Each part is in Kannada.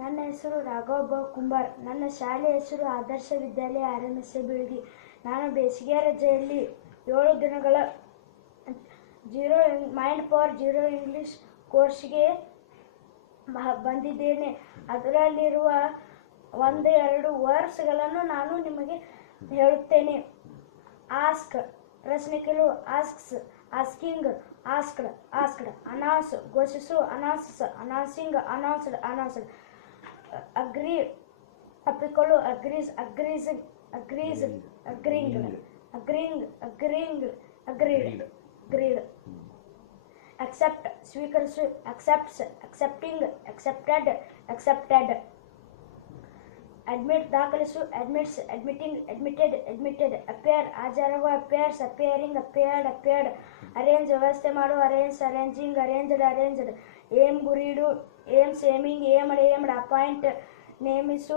ನನ್ನ ಹೆಸರು ರಾಘವ್ ಕುಂಬಾರ್. ನನ್ನ ಶಾಲೆ ಹೆಸರು ಆದರ್ಶ ವಿದ್ಯಾಲಯ RMS ಬೀಳ್ಗಿ. ನಾನು ಬೇಸಿಗೆ ರಜೆಯಲ್ಲಿ 7 ದಿನಗಳ ಮೈಂಡ್ ಪವರ್ ಜೀರೋ ಇಂಗ್ಲಿಷ್ ಕೋರ್ಸ್ಗೆ ಬಂದಿದ್ದೇನೆ. ಅದರಲ್ಲಿರುವ 1-2 ವರ್ಡ್ಸ್ಗಳನ್ನು ನಾನು ನಿಮಗೆ ಹೇಳುತ್ತೇನೆ. ಆಸ್ಕ್ ಪ್ರಶ್ನೆ ಕೇಳು, asks, asking, asked, asked. Announce ಘೋಷಿಸು, announces, announcing, announced, announced. Agree ಒಪ್ಪಿಕೊಳ್ಳು, agrees, agreeing, agreed, agreeing, agreeing, agreeing, agreed, agreed. Accept ಸ್ವೀಕರಿಸು, accepts, accepting, accepted, accepted. Admit ದಾಖಲಿಸು, admits, admitting, admitted, admitted. Appear ಹಾಜರಾಗು, appears, appearing, appeared, appeared. Arrange ವ್ಯವಸ್ಥೆ ಮಾಡು, arrange, arranging, arranged, arranged. Aim ಗುರಿಯಿಡು, aims, aiming, aimed, aimed. Appoint ನೇಮಿಸು,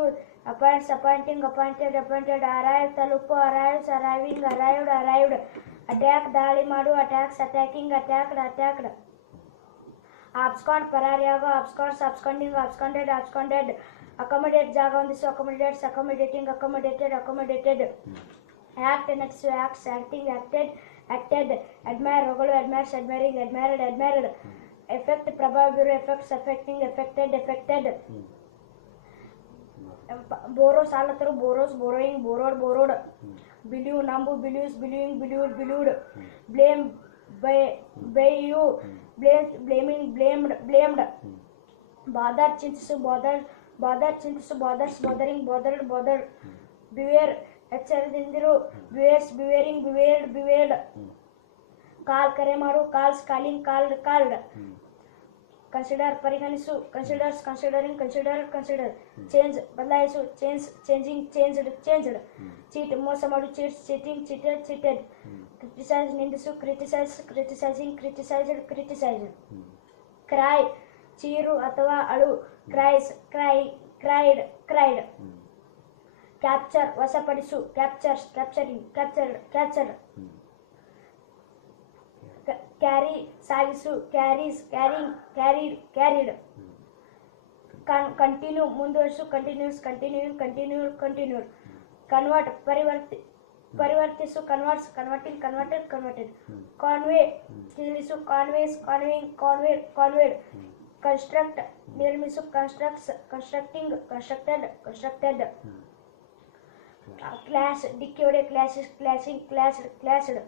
appoints, appointing, appointed, appointed. Arrive ತಲುಪು, arrives, arriving, arrived, arrived. Attack ದಾಳಿ ಮಾಡು, attacks, attacking, attacked, attacked. Abscond ಪರಾರಿಯಾಗು, absconds, absconding, absconded, absconded. Accommodate ಜಾಗ ಹೊಂದಿಸು, accommodates, accommodating, accommodated, accommodated. Act ನಟಿಸು, acts, acting, acted, acted. Admire ಹೊಗಳು, admires, admiring, admired, admired. Effect ಪ್ರಭಾವ ಬೀರು, effects, effecting, effected, effected. Borrow ಸಾಲ ತರು, borrows, borrowing, borrowed, borrowed. Believe ನಂಬು, believes, believing, believed, believed. Blame ಬೈಯು, blamed, blaming, blamed, blamed. Bother ಚಿಂತಿಸು, ಬಾದರ್ ಚಿಂತಿಸು, bothers, bothering, bothered, bothered. Beware ಎಚ್ಚರದಿಂದಿರು, ಬಿವೇರ್ಸ್, ಬಿವೇರಿಂಗ್, ಬಿವೇರ್ಡ್, ಬಿವೇರ್ಡ್. ಕಾಲ್ ಕರೆ ಮಾಡು, calls, calling, called, called. Consider ಪರಿಗಣಿಸು, considers, considering, considered, consider. Change ಬದಲಾಯಿಸು, change, changing, changed, changed. Cheat ಮೋಸ ಮಾಡು, cheats, cheating, cheated, cheated. Criticise ನಿಂದಿಸು, criticise, criticising, criticised, criticised. Cry ಚೀರು ಅಥವಾ ಅಳು, cries, cry, cried, cried. Capture ವಶಪಡಿಸು, captures, capturing, captured, captured. Carry ಸಾಗಿಸು, carries, carrying, carried, carried. Continue ಮುಂದುವರಿಸು, continues, continuing, continued, continued. Convert ಪರಿವರ್ತಿಸು, converts, converting, converted, converted. Convey ತಿಳಿಸು, conveys, conveying, conveyed, conveyed. Construct ನಿರ್ಮಿಸು, constructs, constructing, constructed, constructed. Clash ಡಿಕ್ಕಿ ಹೊಡೆ, clashes, clashing, clashed, clashed.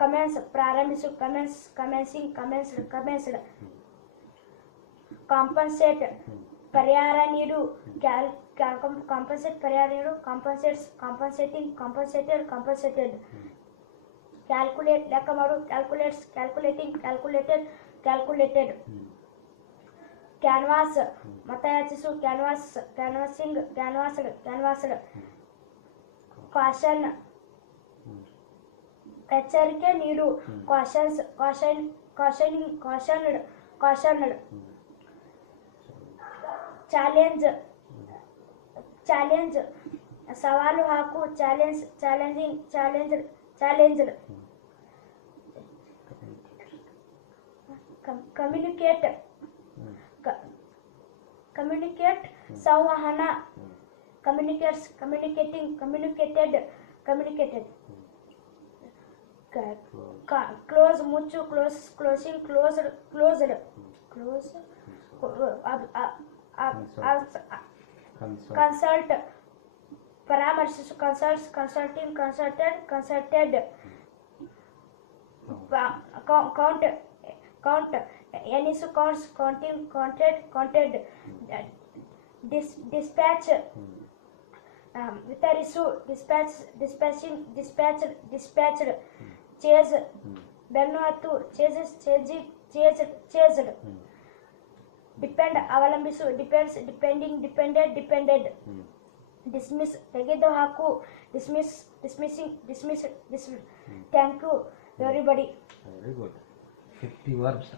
Commence ಪ್ರಾರಂಭಿಸು, commence, commencing, commenced, commenced. Compensate ಪರಿಹಾರ ನೀಡು, ಕಾಂಪನ್ಸೇಟ್ ಪರಿಹಾರ ನೀಡು, ಕಾಂಪನ್ಸೇಟ್ಸ್, ಕಾಂಪನ್ಸೇಟಿಂಗ್, ಕಾಂಪನ್ಸೇಟೆಡ್, ಕಾಂಪನ್ಸೇಟೆಡ್. ಕ್ಯಾಲ್ಕುಲೇಟ್ ಲೆಕ್ಕ ಮಾಡು, calculates, calculating, calculated, calculated. Canvass ಮತಯಾಚಿಸು, canvass, canvassing, canvassed, canvassed. Caution ಎಚ್ಚರಿಕೆ ನೀಡು, cautions, caution, cautioning, cautioned, cautioned. Challenge challenge ಸವಾಲು ಹಾಕು, challenge, challenging, challenged, challenged. Communicate communicate ಸಂವಹನ, communicates, communicating, communicated, communicated. Close ಮುಚ್ಚು, close, closing, closed, closed. Close consult ಪರಾಮರ್ಶಿಸು, consults, consulting, consulted, consulted. Count count ಎನಿಸು, counts, counting, counted, counted. Dispatch ವಿತರಿಸು, dispatch, dispatching, dispatched, dispatched. Chase ಬೆನ್ನು ಹತ್ತು, ಚೇಜಸ್, ಚೇಜಿಂಗ್, ಚೇಜ್ಡ್, ಚೇಜ್ಡ್. ಡಿಪೆಂಡ್ ಅವಲಂಬಿಸು, depends, depending, depended, depended. Dismiss ತೆಗೆದು ಹಾಕು, dismiss, dismissing, dismissed, dismissed. Thank you everybody. Very good. 50 verbs.